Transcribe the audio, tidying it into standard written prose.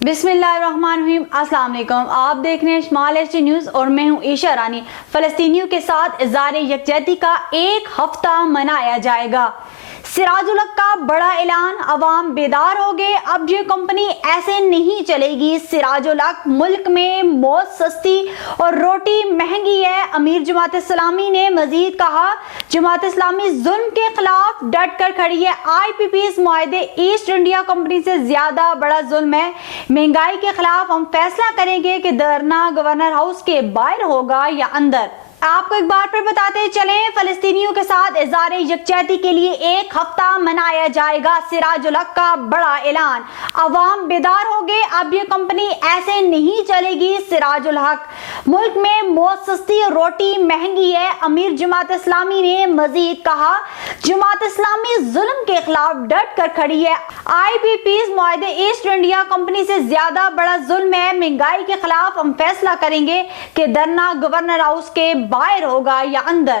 बिस्मिल्लाहिर्रहमानिर्रहीम। अस्सलाम वालेकुम। आप देख रहे हैं शमाल एचडी न्यूज़ और मैं हूं ईशा रानी। फलस्तीनियों के साथ इज़हार यकजहती का एक हफ्ता मनाया जाएगा। सिराजुल हक का बड़ा ऐलान, अवाम बेदार हो गए, अब ये कंपनी ऐसे नहीं चलेगी। सिराजुल हक, मुल्क में मौत सस्ती और रोटी महंगी है। अमीर जमात इस्लामी ने मजीद कहा, जमात इस्लामी जुल्म के खिलाफ डट कर खड़ी है। IPP's मुआहदे ईस्ट इंडिया कंपनी से ज्यादा बड़ा जुल्म है। महंगाई के खिलाफ हम फैसला करेंगे कि धरना गवर्नर हाउस के बाहर होगा या अंदर। आपको एक बार फिर बताते चलें, फलस्तीनियों के साथ इज़हार यकजहती के लिए एक हफ्ता मनाया जाएगा। सिराजुल हक का बड़ा ऐलान, अवाम बेदार हो गए, अब ये कंपनी ऐसे नहीं चलेगी। सिराजुल हक, मुल्क में मौत सस्ती और रोटी महंगी है। अमीर जमात इस्लामी ने मजीद कहा, जमात इस्लामी जुल्म के खिलाफ डट कर खड़ी है। IPP's मुआहदे ईस्ट इंडिया कंपनी से ज्यादा बड़ा जुल्म है। महंगाई के खिलाफ हम फैसला करेंगे कि धरना गवर्नर हाउस के बाहर होगा या अंदर।